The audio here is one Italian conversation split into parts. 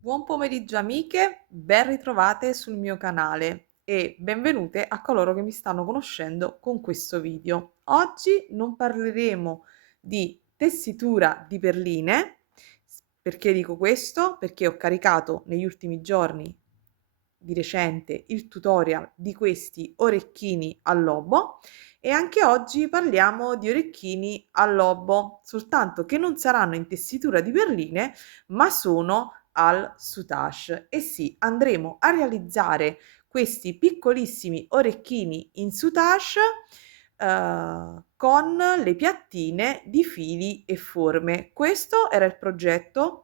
Buon pomeriggio amiche, ben ritrovate sul mio canale e benvenute a coloro che mi stanno conoscendo con questo video. Oggi non parleremo di tessitura di perline. Perché dico questo? Perché ho caricato negli ultimi giorni di recente il tutorial di questi orecchini al lobo e anche oggi parliamo di orecchini al lobo, soltanto che non saranno in tessitura di perline, ma sono al soutache. E sì, andremo a realizzare questi piccolissimi orecchini in soutache con le piattine di fili e forme. Questo era il progetto,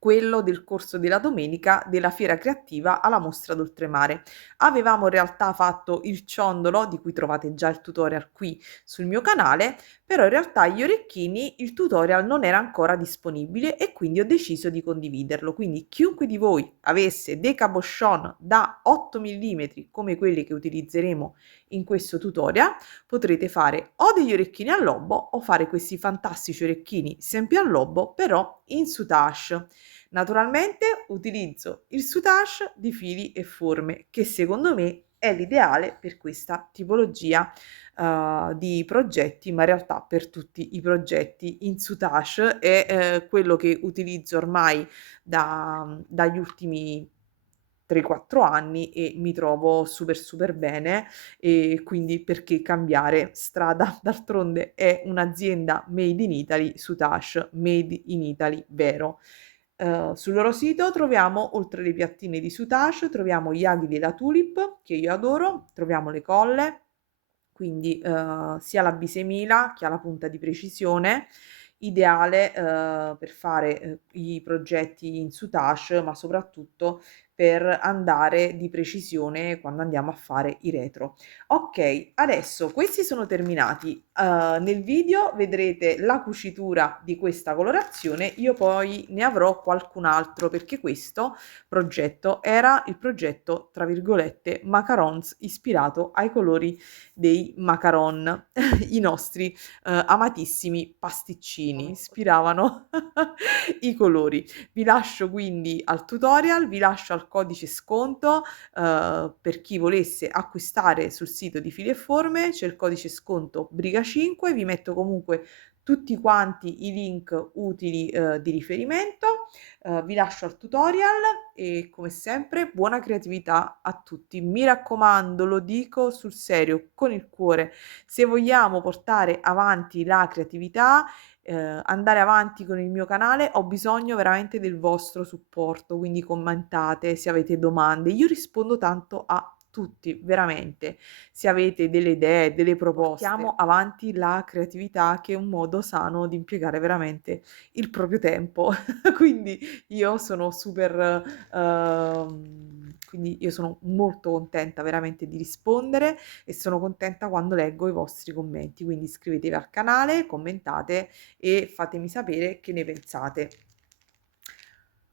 quello del corso della domenica della fiera creativa alla Mostra d'Oltremare. Avevamo in realtà fatto il ciondolo, di cui trovate già il tutorial qui sul mio canale, però in realtà gli orecchini il tutorial non era ancora disponibile e quindi ho deciso di condividerlo. Quindi chiunque di voi avesse dei cabochon da 8 mm come quelli che utilizzeremo in questo tutorial, potrete fare o degli orecchini al lobo o fare questi fantastici orecchini sempre al lobo, però in soutache. Naturalmente utilizzo il soutache di fili e forme, che secondo me è l'ideale per questa tipologia di progetti, ma in realtà per tutti i progetti in soutache è quello che utilizzo ormai dagli ultimi 3-4 anni e mi trovo super bene, e quindi perché cambiare strada? D'altronde è un'azienda made in Italy, soutache made in Italy vero. Sul loro sito troviamo, oltre le piattine di soutache, troviamo gli aghi della Tulip, che io adoro, troviamo le colle, quindi sia la bisemila che ha la punta di precisione, ideale per fare i progetti in soutache, ma soprattutto per andare di precisione quando andiamo a fare i retro. Ok, adesso questi sono terminati. Nel video vedrete la cucitura di questa colorazione, io poi ne avrò qualcun altro perché questo progetto era il progetto tra virgolette macarons ispirato ai colori dei macaron, i nostri amatissimi pasticcini, ispiravano i colori. Vi lascio quindi al tutorial, vi lascio al codice sconto per chi volesse acquistare sul sito di Fili e Forme, c'è il codice sconto Briga5, vi metto comunque tutti quanti i link utili di riferimento. Vi lascio al tutorial e come sempre buona creatività a tutti. Mi raccomando, lo dico sul serio, con il cuore, se vogliamo portare avanti la creatività, andare avanti con il mio canale, ho bisogno veramente del vostro supporto, quindi commentate se avete domande. Io rispondo tanto a tutti, veramente. Se avete delle idee, delle proposte, portiamo avanti la creatività, che è un modo sano di impiegare veramente il proprio tempo. Quindi io sono super, quindi io sono molto contenta veramente di rispondere e sono contenta quando leggo i vostri commenti. Quindi iscrivetevi al canale, commentate e fatemi sapere che ne pensate.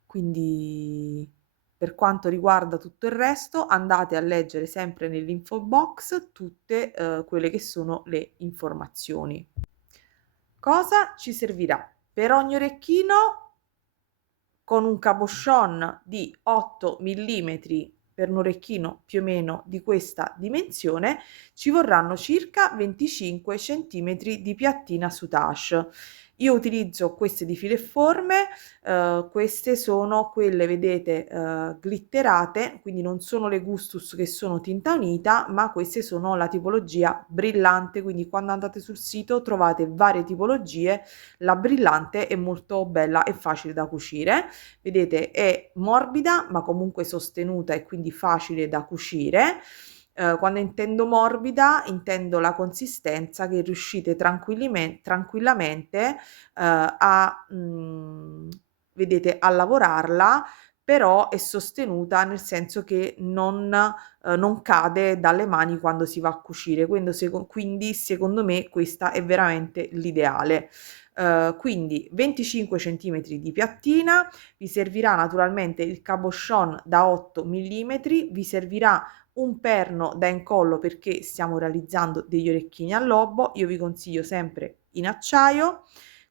Quindi per quanto riguarda tutto il resto, andate a leggere sempre nell'info box tutte quelle che sono le informazioni. Cosa ci servirà? Per ogni orecchino, con un cabochon di 8 mm per un orecchino più o meno di questa dimensione, ci vorranno circa 25 centimetri di piattina soutache. Io utilizzo queste di file e forme, queste sono quelle, vedete, glitterate, quindi non sono le Gustus che sono tinta unita, ma queste sono la tipologia brillante, quindi quando andate sul sito trovate varie tipologie, la brillante è molto bella e facile da cucire. Vedete, è morbida ma comunque sostenuta e quindi facile da cucire. Quando intendo morbida intendo la consistenza che riuscite tranquillamente vedete, a lavorarla, però è sostenuta, nel senso che non cade dalle mani quando si va a cucire, quindi secondo me questa è veramente l'ideale. Quindi 25 centimetri di piattina, vi servirà naturalmente il cabochon da 8 mm, vi servirà un perno da incollo perché stiamo realizzando degli orecchini al lobo. Io vi consiglio sempre in acciaio,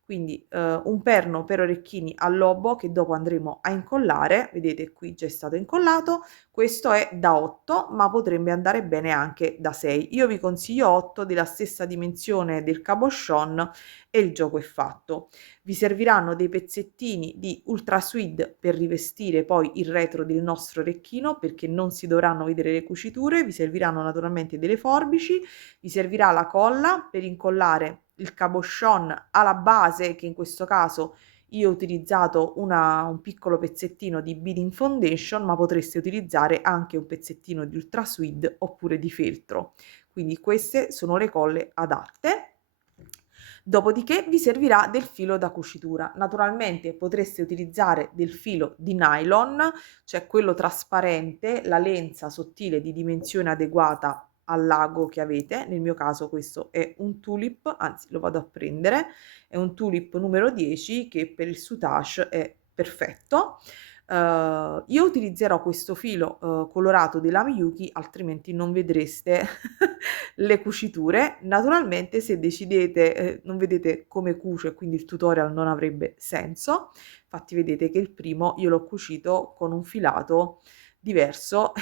quindi un perno per orecchini a lobo che dopo andremo a incollare, vedete qui già è stato incollato, questo è da 8, ma potrebbe andare bene anche da 6. Io vi consiglio 8 della stessa dimensione del cabochon e il gioco è fatto. Vi serviranno dei pezzettini di ultra suede per rivestire poi il retro del nostro orecchino, perché non si dovranno vedere le cuciture, vi serviranno naturalmente delle forbici, vi servirà la colla per incollare il cabochon alla base, che in questo caso io ho utilizzato un piccolo pezzettino di beading foundation, ma potreste utilizzare anche un pezzettino di ultra suede oppure di feltro. Quindi queste sono le colle adatte. Dopodiché vi servirà del filo da cucitura. Naturalmente potreste utilizzare del filo di nylon, cioè quello trasparente, la lenza sottile di dimensione adeguata al lago che avete. Nel mio caso questo è un tulip, anzi lo vado a prendere, è un tulip numero 10 che per il soutache è perfetto. Io utilizzerò questo filo colorato della Miyuki, altrimenti non vedreste le cuciture. Naturalmente se decidete non vedete come cuce, quindi il tutorial non avrebbe senso. Infatti vedete che il primo io l'ho cucito con un filato diverso.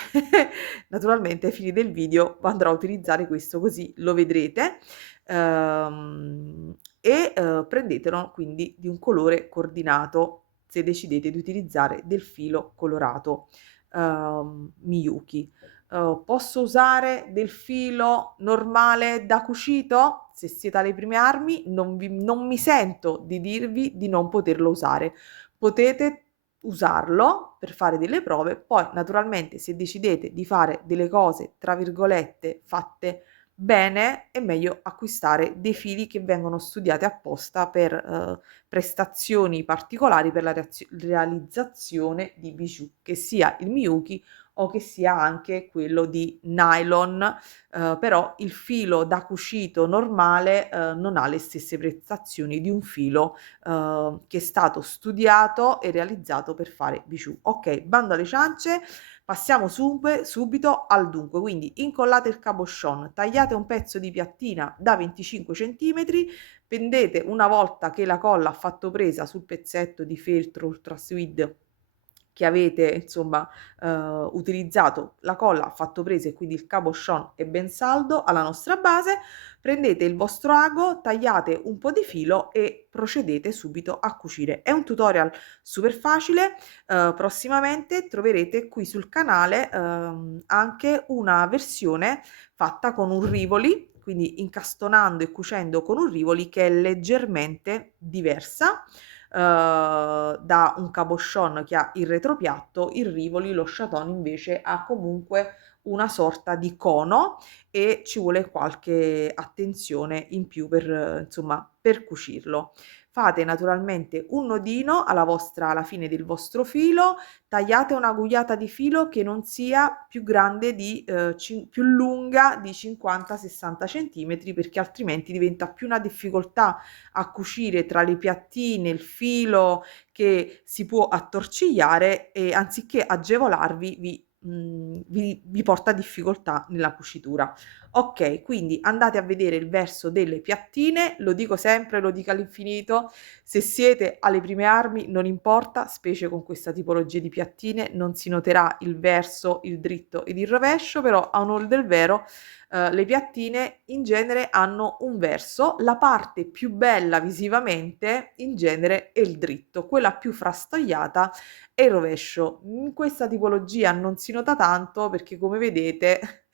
Naturalmente ai fini del video andrò a utilizzare questo, così lo vedrete. Prendetelo quindi di un colore coordinato se decidete di utilizzare del filo colorato Miyuki. Posso usare del filo normale da cucito? Se siete alle prime armi non mi sento di dirvi di non poterlo usare. Potete usarlo per fare delle prove, poi naturalmente se decidete di fare delle cose tra virgolette fatte bene, è meglio acquistare dei fili che vengono studiati apposta per prestazioni particolari per la realizzazione di bijou, che sia il Miyuki o che sia anche quello di nylon, però il filo da cucito normale non ha le stesse prestazioni di un filo che è stato studiato e realizzato per fare bijou. Ok, bando alle ciance. Passiamo subito al dunque, quindi incollate il cabochon, tagliate un pezzo di piattina da 25 centimetri, pendete una volta che la colla ha fatto presa sul pezzetto di feltro ultra suede che avete insomma utilizzato, la colla ha fatto presa e quindi il cabochon è ben saldo alla nostra base, prendete il vostro ago, tagliate un po' di filo e procedete subito a cucire. È un tutorial super facile, prossimamente troverete qui sul canale anche una versione fatta con un rivoli, quindi incastonando e cucendo con un rivoli, che è leggermente diversa da un cabochon che ha il retropiatto. Il rivoli, lo chaton invece ha comunque una sorta di cono e ci vuole qualche attenzione in più per insomma per cucirlo. Fate naturalmente un nodino alla fine del vostro filo, tagliate una gugliata di filo che non sia più grande di più lunga di 50-60 centimetri, perché altrimenti diventa più una difficoltà a cucire tra le piattine, il filo che si può attorcigliare e anziché agevolarvi vi porta difficoltà nella cucitura. Ok, quindi andate a vedere il verso delle piattine, lo dico sempre, lo dico all'infinito, se siete alle prime armi non importa, specie con questa tipologia di piattine, non si noterà il verso, il dritto ed il rovescio, però a onor del vero le piattine in genere hanno un verso, la parte più bella visivamente in genere è il dritto, quella più frastagliata è il rovescio. In questa tipologia non si nota tanto perché come vedete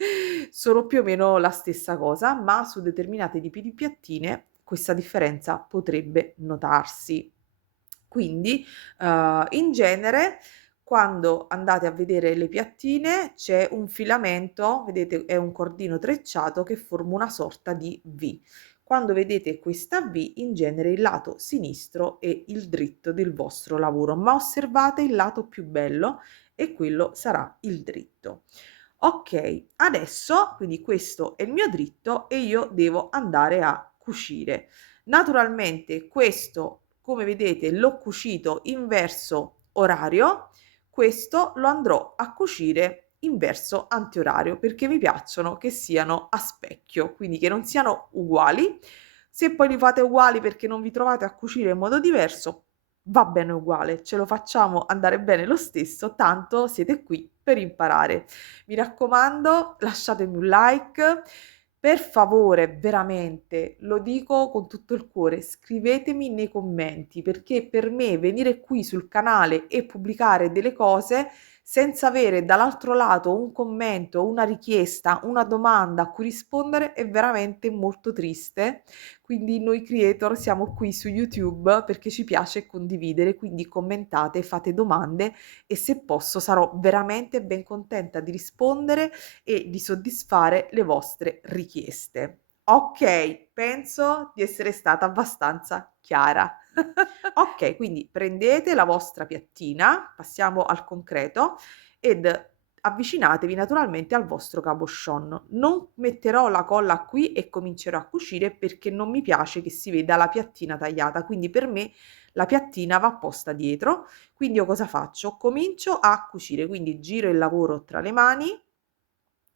sono più o meno la stessa cosa, ma su determinati tipi di piattine questa differenza potrebbe notarsi. Quindi, in genere quando andate a vedere le piattine c'è un filamento, vedete è un cordino trecciato che forma una sorta di V. Quando vedete questa V, in genere il lato sinistro è il dritto del vostro lavoro, ma osservate il lato più bello e quello sarà il dritto. Ok, adesso quindi questo è il mio dritto e io devo andare a cucire. Naturalmente questo, come vedete, l'ho cucito in verso orario, questo lo andrò a cucire in verso antiorario perché mi piacciono che siano a specchio, quindi che non siano uguali. Se poi li fate uguali perché non vi trovate a cucire in modo diverso, va bene uguale, ce lo facciamo andare bene lo stesso, tanto siete qui per imparare. Mi raccomando, lasciatemi un like. Per favore, veramente, lo dico con tutto il cuore, scrivetemi nei commenti, perché per me venire qui sul canale e pubblicare delle cose senza avere dall'altro lato un commento, una richiesta, una domanda a cui rispondere è veramente molto triste. Quindi noi creator siamo qui su YouTube perché ci piace condividere, quindi commentate, fate domande e se posso sarò veramente ben contenta di rispondere e di soddisfare le vostre richieste. Okay, penso di essere stata abbastanza chiara. Okay, quindi prendete la vostra piattina, passiamo al concreto, ed avvicinatevi naturalmente al vostro cabochon. Non metterò la colla qui e comincerò a cucire perché non mi piace che si veda la piattina tagliata, quindi per me la piattina va posta dietro. Quindi io cosa faccio? Comincio a cucire, quindi giro il lavoro tra le mani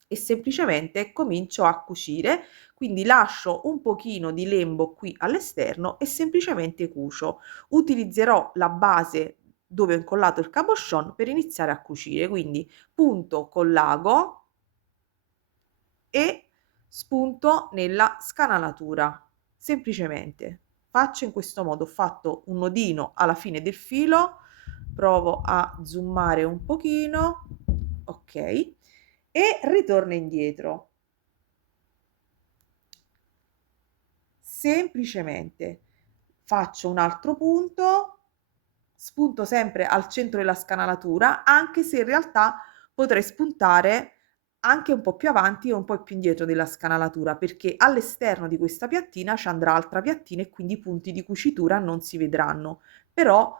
e semplicemente comincio a cucire, quindi lascio un pochino di lembo qui all'esterno e semplicemente cucio. Utilizzerò la base dove ho incollato il cabochon per iniziare a cucire, quindi punto con l'ago e spunto nella scanalatura. Semplicemente faccio in questo modo, ho fatto un nodino alla fine del filo, provo a zoomare un pochino, ok, e ritorno indietro. Semplicemente faccio un altro punto, spunto sempre al centro della scanalatura, anche se in realtà potrei spuntare anche un po' più avanti e un po' più indietro della scanalatura, perché all'esterno di questa piattina ci andrà altra piattina e quindi i punti di cucitura non si vedranno. Però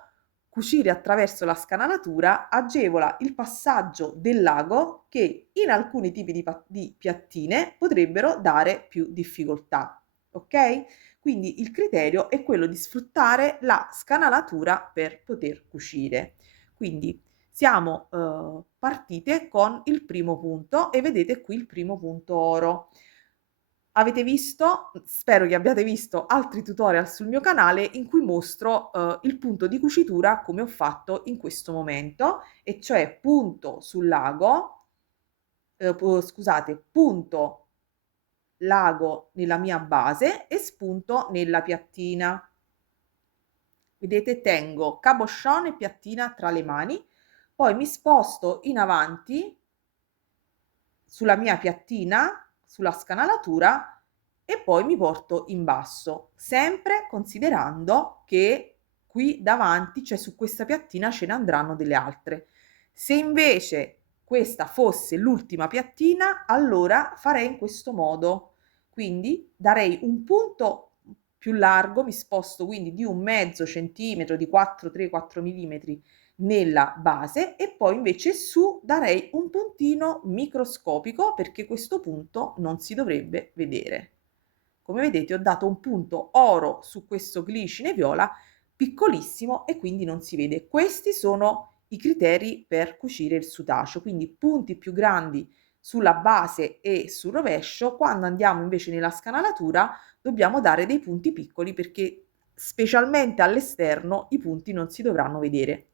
cucire attraverso la scanalatura agevola il passaggio del lago che in alcuni tipi di piattine potrebbero dare più difficoltà. Ok? Quindi il criterio è quello di sfruttare la scanalatura per poter cucire. Quindi siamo partite con il primo punto e vedete qui il primo punto oro. Avete visto, spero che abbiate visto altri tutorial sul mio canale in cui mostro il punto di cucitura come ho fatto in questo momento, e cioè punto sul lago, scusate, punto lago nella mia base e spunto nella piattina. Vedete, tengo cabochon e piattina tra le mani, poi mi sposto in avanti sulla mia piattina, sulla scanalatura e poi mi porto in basso, sempre considerando che qui davanti, cioè su questa piattina, ce ne andranno delle altre. Se invece questa fosse l'ultima piattina, allora farei in questo modo. Quindi darei un punto più largo, mi sposto quindi di un mezzo centimetro, di 4, 3, 4 millimetri nella base e poi invece su darei un puntino microscopico perché questo punto non si dovrebbe vedere. Come vedete ho dato un punto oro su questo glicine viola piccolissimo e quindi non si vede. Questi sono i criteri per cucire il sutaccio, quindi punti più grandi sulla base e sul rovescio. Quando andiamo invece nella scanalatura dobbiamo dare dei punti piccoli perché specialmente all'esterno i punti non si dovranno vedere.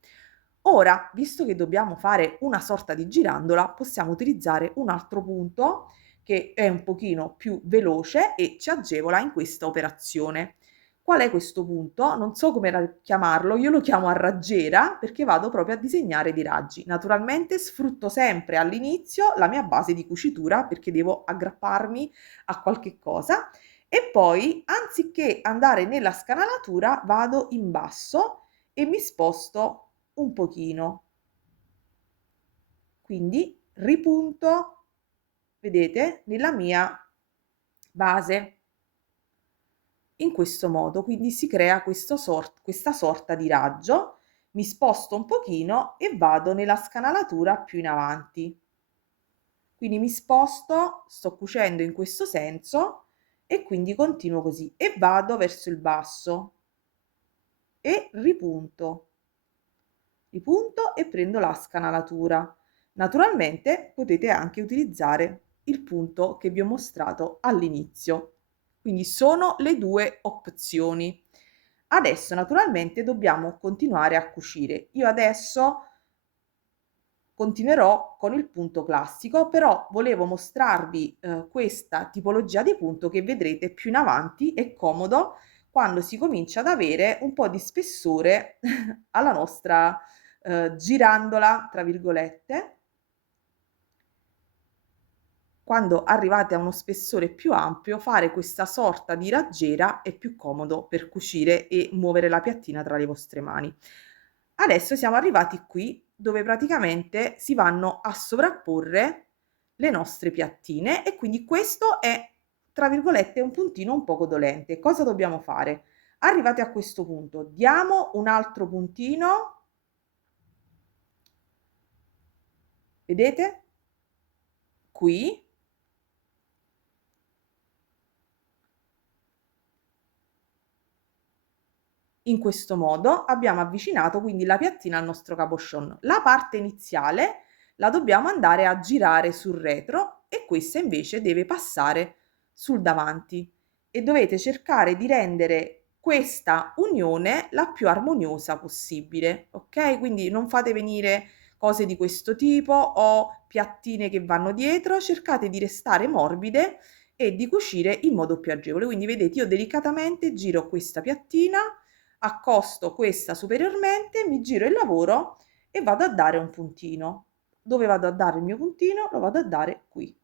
Ora, visto che dobbiamo fare una sorta di girandola, possiamo utilizzare un altro punto che è un pochino più veloce e ci agevola in questa operazione. Qual è questo punto? Non so come chiamarlo, io lo chiamo a raggiera perché vado proprio a disegnare dei raggi. Naturalmente sfrutto sempre all'inizio la mia base di cucitura perché devo aggrapparmi a qualche cosa e poi anziché andare nella scanalatura vado in basso e mi sposto un pochino. Quindi ripunto, vedete, nella mia base. In questo modo, quindi si crea questa sorta di raggio, mi sposto un pochino e vado nella scanalatura più in avanti. Quindi mi sposto, sto cucendo in questo senso e quindi continuo così e vado verso il basso e ripunto e prendo la scanalatura. Naturalmente potete anche utilizzare il punto che vi ho mostrato all'inizio. Quindi sono le 2 opzioni. Adesso naturalmente dobbiamo continuare a cucire. Io adesso continuerò con il punto classico, però volevo mostrarvi, questa tipologia di punto che vedrete più in avanti è comodo quando si comincia ad avere un po' di spessore alla nostra, "girandola" tra virgolette. Quando arrivate a uno spessore più ampio, fare questa sorta di raggiera è più comodo per cucire e muovere la piattina tra le vostre mani. Adesso siamo arrivati qui, dove praticamente si vanno a sovrapporre le nostre piattine e quindi questo è, tra virgolette, un puntino un poco dolente. Cosa dobbiamo fare? Arrivati a questo punto, diamo un altro puntino, vedete? Qui. In questo modo abbiamo avvicinato quindi la piattina al nostro cabochon. La parte iniziale la dobbiamo andare a girare sul retro e questa invece deve passare sul davanti e dovete cercare di rendere questa unione la più armoniosa possibile, ok? Quindi non fate venire cose di questo tipo o piattine che vanno dietro, cercate di restare morbide e di cucire in modo più agevole. Quindi vedete, io delicatamente giro questa piattina, accosto questa superiormente, mi giro il lavoro e vado a dare un puntino. Dove vado a dare il mio puntino? Lo vado a dare qui,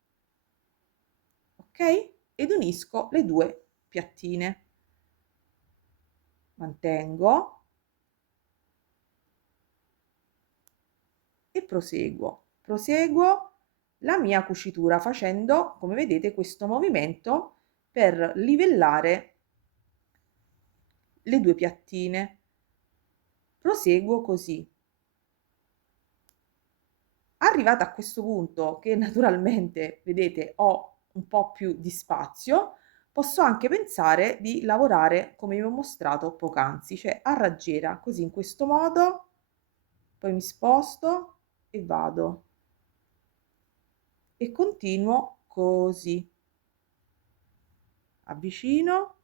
ok? Ed unisco le 2 piattine. Mantengo e proseguo. Proseguo la mia cucitura facendo, come vedete, questo movimento per livellare le 2 piattine. Proseguo così. Arrivata a questo punto, che naturalmente vedete ho un po' più di spazio, posso anche pensare di lavorare come vi ho mostrato poc'anzi, cioè a raggiera, così in questo modo, poi mi sposto e vado e continuo così, avvicino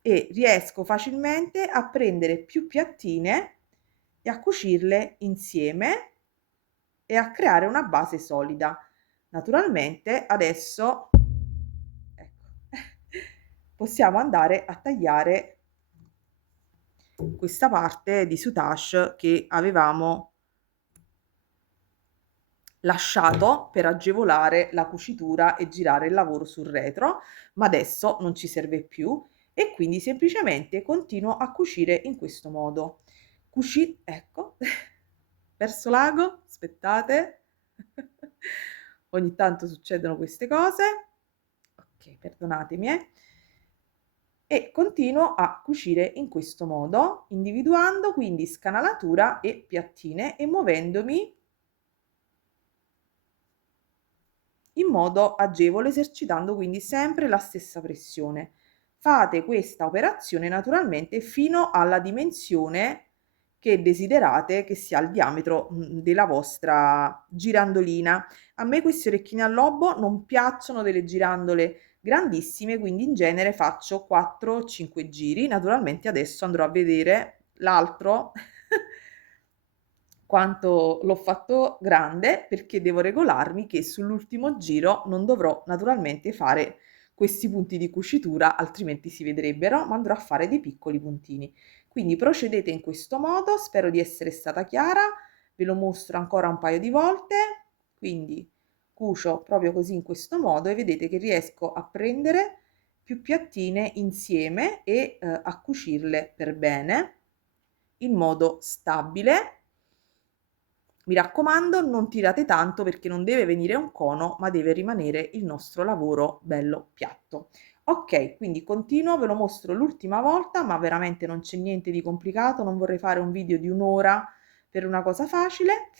e riesco facilmente a prendere più piattine e a cucirle insieme e a creare una base solida. Naturalmente adesso ecco, possiamo andare a tagliare questa parte di soutache che avevamo lasciato per agevolare la cucitura e girare il lavoro sul retro, ma adesso non ci serve più e quindi semplicemente continuo a cucire in questo modo. Ecco, verso l'ago, aspettate, ogni tanto succedono queste cose, ok, perdonatemi, e continuo a cucire in questo modo, individuando quindi scanalatura e piattine e muovendomi in modo agevole, esercitando quindi sempre la stessa pressione. Fate questa operazione naturalmente fino alla dimensione che desiderate che sia il diametro della vostra girandolina. A me questi orecchini al lobo non piacciono delle girandole grandissime, quindi in genere faccio 4-5 giri. Naturalmente adesso andrò a vedere l'altro quanto l'ho fatto grande perché devo regolarmi che sull'ultimo giro non dovrò naturalmente fare questi punti di cucitura, altrimenti si vedrebbero, ma andrò a fare dei piccoli puntini. Quindi procedete in questo modo, spero di essere stata chiara, ve lo mostro ancora un paio di volte, quindi cucio proprio così in questo modo e vedete che riesco a prendere più piattine insieme e a cucirle per bene in modo stabile. Mi raccomando, non tirate tanto perché non deve venire un cono, ma deve rimanere il nostro lavoro bello piatto. Ok, quindi continuo, ve lo mostro l'ultima volta, ma veramente non c'è niente di complicato, non vorrei fare un video di un'ora per una cosa facile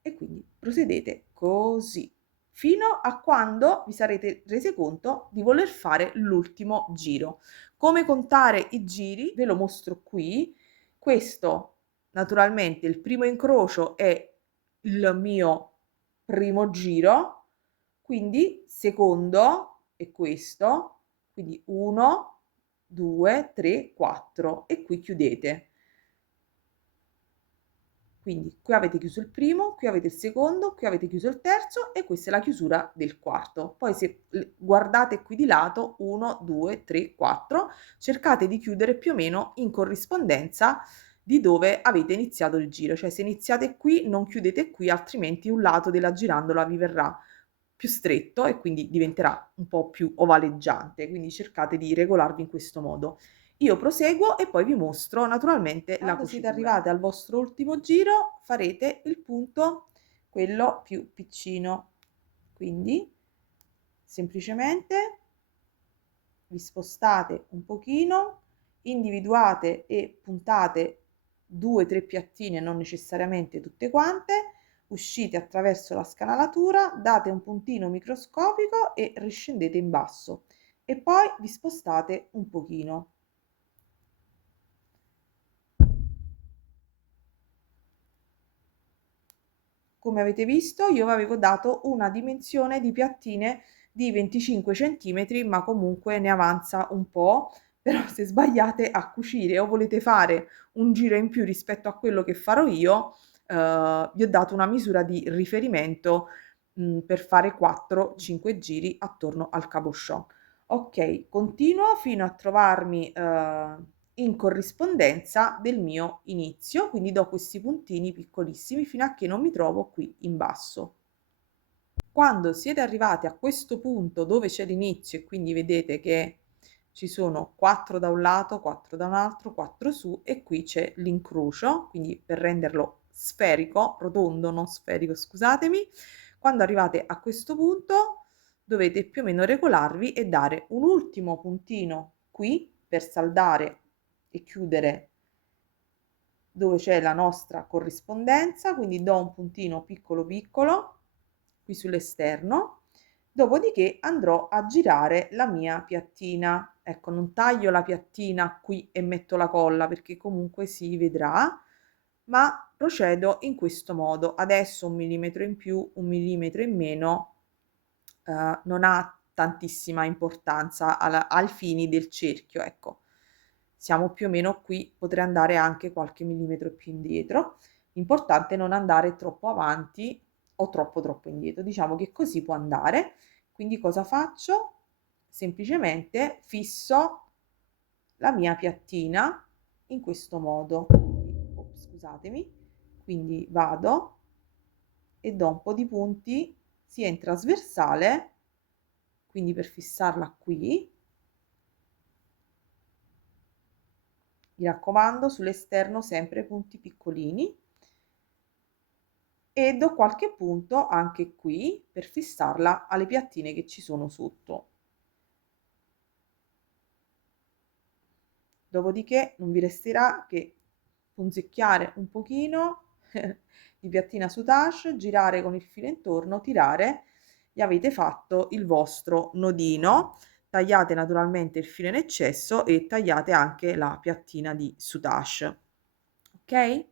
e quindi procedete così fino a quando vi sarete rese conto di voler fare l'ultimo giro. Come contare i giri ve lo mostro qui. Questo naturalmente il primo incrocio è il mio primo giro, quindi secondo è questo, quindi 1, 2, 3, 4 e qui chiudete. Quindi qui avete chiuso il primo, qui avete il secondo, qui avete chiuso il terzo e questa è la chiusura del quarto. Poi se guardate qui di lato 1, 2, 3, 4, cercate di chiudere più o meno in corrispondenza di dove avete iniziato il giro, cioè se iniziate qui non chiudete qui, altrimenti un lato della girandola vi verrà più stretto e quindi diventerà un po' più ovaleggiante, quindi cercate di regolarvi in questo modo. Io proseguo e poi vi mostro naturalmente la Quando siete cucitura. arrivate al vostro ultimo giro, farete il punto, quello più piccino. Quindi semplicemente vi spostate un pochino, individuate e puntate 2-3 piattine, non necessariamente tutte quante, uscite attraverso la scanalatura, date un puntino microscopico e riscendete in basso e poi vi spostate un pochino. Come avete visto, io avevo dato una dimensione di piattine di 25 centimetri, ma comunque ne avanza un po', però se sbagliate a cucire o volete fare un giro in più rispetto a quello che farò io, vi ho dato una misura di riferimento, per fare 4, 5 giri attorno al cabochon. Okay, continuo fino a trovarmi, in corrispondenza del mio inizio, quindi do questi puntini piccolissimi fino a che non mi trovo qui in basso. Quando siete arrivati a questo punto dove c'è l'inizio e quindi vedete che ci sono 4 da un lato, 4 da un altro, 4 su e qui c'è l'incrocio, quindi per renderlo sferico, rotondo, non sferico, scusatemi, quando arrivate a questo punto dovete più o meno regolarvi e dare un ultimo puntino qui per saldare e chiudere dove c'è la nostra corrispondenza, quindi do un puntino piccolo piccolo qui sull'esterno, dopodiché andrò a girare la mia piattina. Ecco, non taglio la piattina qui e metto la colla perché comunque si vedrà, ma procedo in questo modo. Adesso 1 millimetro in più, 1 millimetro in meno, non ha tantissima importanza ai fini del cerchio, ecco. Siamo più o meno qui, potrei andare anche qualche millimetro più indietro. L'importante è non andare troppo avanti o troppo indietro. Diciamo che così può andare. Quindi cosa faccio? Semplicemente fisso la mia piattina in questo modo. Scusatemi. Quindi vado e do un po' di punti sia in trasversale, quindi per fissarla qui, mi raccomando sull'esterno sempre punti piccolini e do qualche punto anche qui per fissarla alle piattine che ci sono sotto. Dopodiché non vi resterà che punzecchiare un pochino di piattina soutache, girare con il filo intorno, tirare e avete fatto il vostro nodino. Tagliate naturalmente il filo in eccesso e tagliate anche la piattina di soutache. Ok?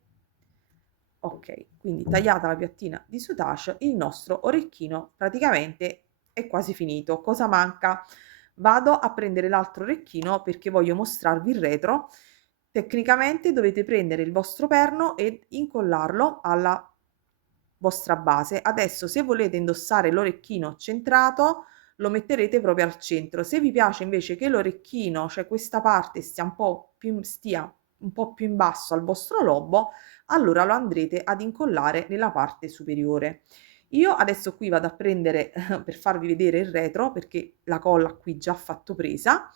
Ok, quindi tagliata la piattina di soutache, il nostro orecchino praticamente è quasi finito. Cosa manca? Vado a prendere l'altro orecchino perché voglio mostrarvi il retro. Tecnicamente dovete prendere il vostro perno ed incollarlo alla vostra base. Adesso se volete indossare l'orecchino centrato, lo metterete proprio al centro. Se vi piace invece che l'orecchino, cioè questa parte stia un po' più in basso al vostro lobo, allora lo andrete ad incollare nella parte superiore. Io adesso qui vado a prendere per farvi vedere il retro perché la colla qui già fatto presa,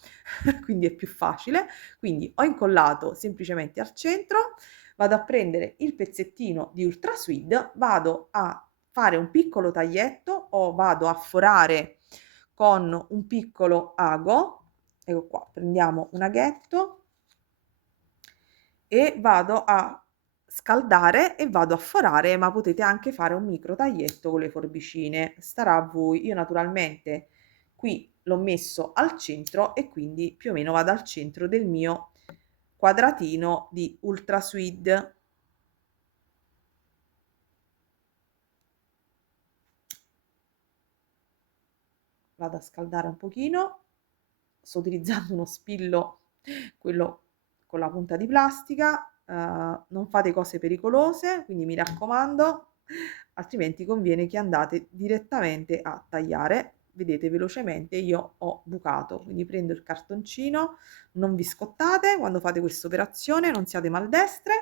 quindi è più facile. Quindi ho incollato semplicemente al centro, vado a prendere il pezzettino di Ultra Suede, vado a fare un piccolo taglietto o vado a forare con un piccolo ago. Ecco qua, prendiamo un aghetto e vado a scaldare e vado a forare, ma potete anche fare un micro taglietto con le forbicine, starà a voi. Io naturalmente qui l'ho messo al centro e quindi più o meno vado al centro del mio quadratino di Ultra Suede. Vado a scaldare un pochino sto utilizzando uno spillo, quello con la punta di plastica, non fate cose pericolose, quindi mi raccomando, altrimenti conviene che andate direttamente a tagliare. Vedete velocemente io ho bucato, quindi prendo il cartoncino, non vi scottate quando fate questa operazione, non siate maldestre,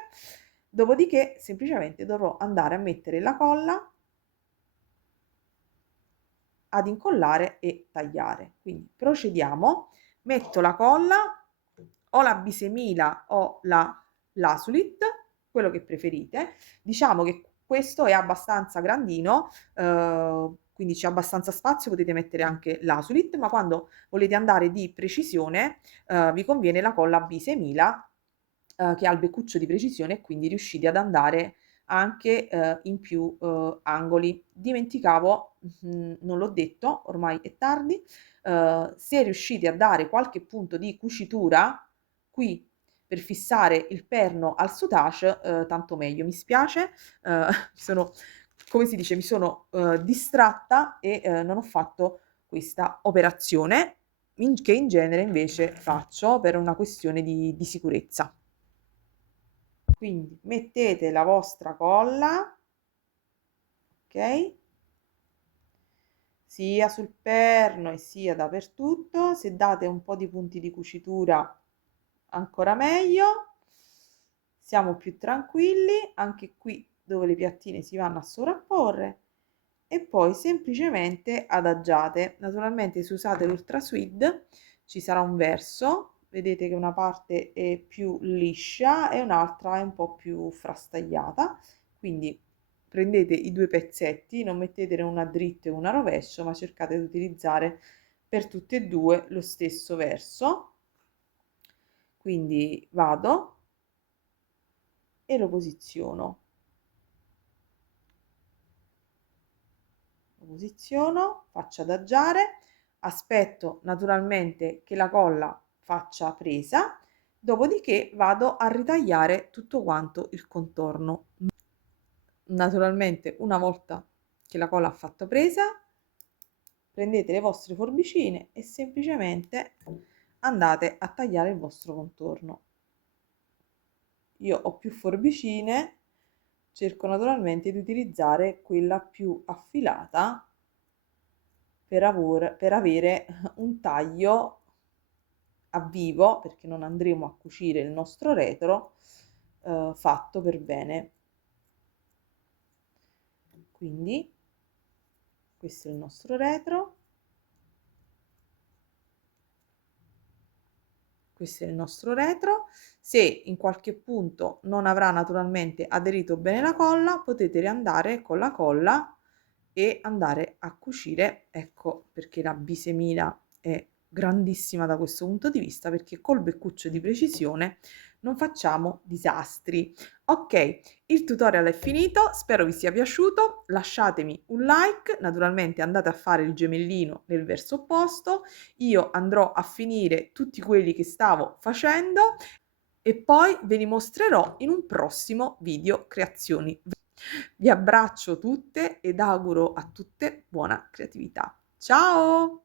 dopodiché semplicemente dovrò andare a mettere la colla, ad incollare e tagliare. Quindi procediamo, metto la colla, o la bisemila o la l'Asulit, quello che preferite. Diciamo che questo è abbastanza grandino, quindi c'è abbastanza spazio, potete mettere anche l'Asulit, ma quando volete andare di precisione, vi conviene la colla bisemila, che ha il beccuccio di precisione e quindi riuscite ad andare anche, in più, angoli. Dimenticavo, non l'ho detto, ormai è tardi, se riuscite a dare qualche punto di cucitura qui per fissare il perno al soutache, tanto meglio. Mi spiace, mi sono, come si dice, mi sono, distratta e, non ho fatto questa operazione, che in genere invece faccio per una questione di sicurezza. Quindi mettete la vostra colla, ok? Sia sul perno e sia dappertutto. Se date un po' di punti di cucitura, ancora meglio. Siamo più tranquilli, anche qui dove le piattine si vanno a sovrapporre. E poi semplicemente adagiate. Naturalmente se usate l'Ultra Sweet ci sarà un verso, vedete che una parte è più liscia e un'altra è un po' più frastagliata, quindi prendete i due pezzetti, non mettetene una dritta e una a rovescio, ma cercate di utilizzare per tutte e due lo stesso verso. Quindi vado e lo posiziono. Lo posiziono, faccio adagiare, aspetto naturalmente che la colla faccia presa, dopodiché vado a ritagliare tutto quanto il contorno. Naturalmente una volta che la colla ha fatto presa, prendete le vostre forbicine e semplicemente andate a tagliare il vostro contorno. Io ho più forbicine, cerco naturalmente di utilizzare quella più affilata per avere un taglio a vivo, perché non andremo a cucire il nostro retro, fatto per bene. Quindi questo è il nostro retro, questo è il nostro retro. Se in qualche punto non avrà naturalmente aderito bene la colla, potete riandare con la colla e andare a cucire. Ecco perché la bisemila è grandissima da questo punto di vista, perché col beccuccio di precisione non facciamo disastri. Ok, il tutorial è finito, spero vi sia piaciuto, lasciatemi un like, naturalmente andate a fare il gemellino nel verso opposto, io andrò a finire tutti quelli che stavo facendo e poi ve li mostrerò in un prossimo video creazioni. Vi abbraccio tutte ed auguro a tutte buona creatività. Ciao!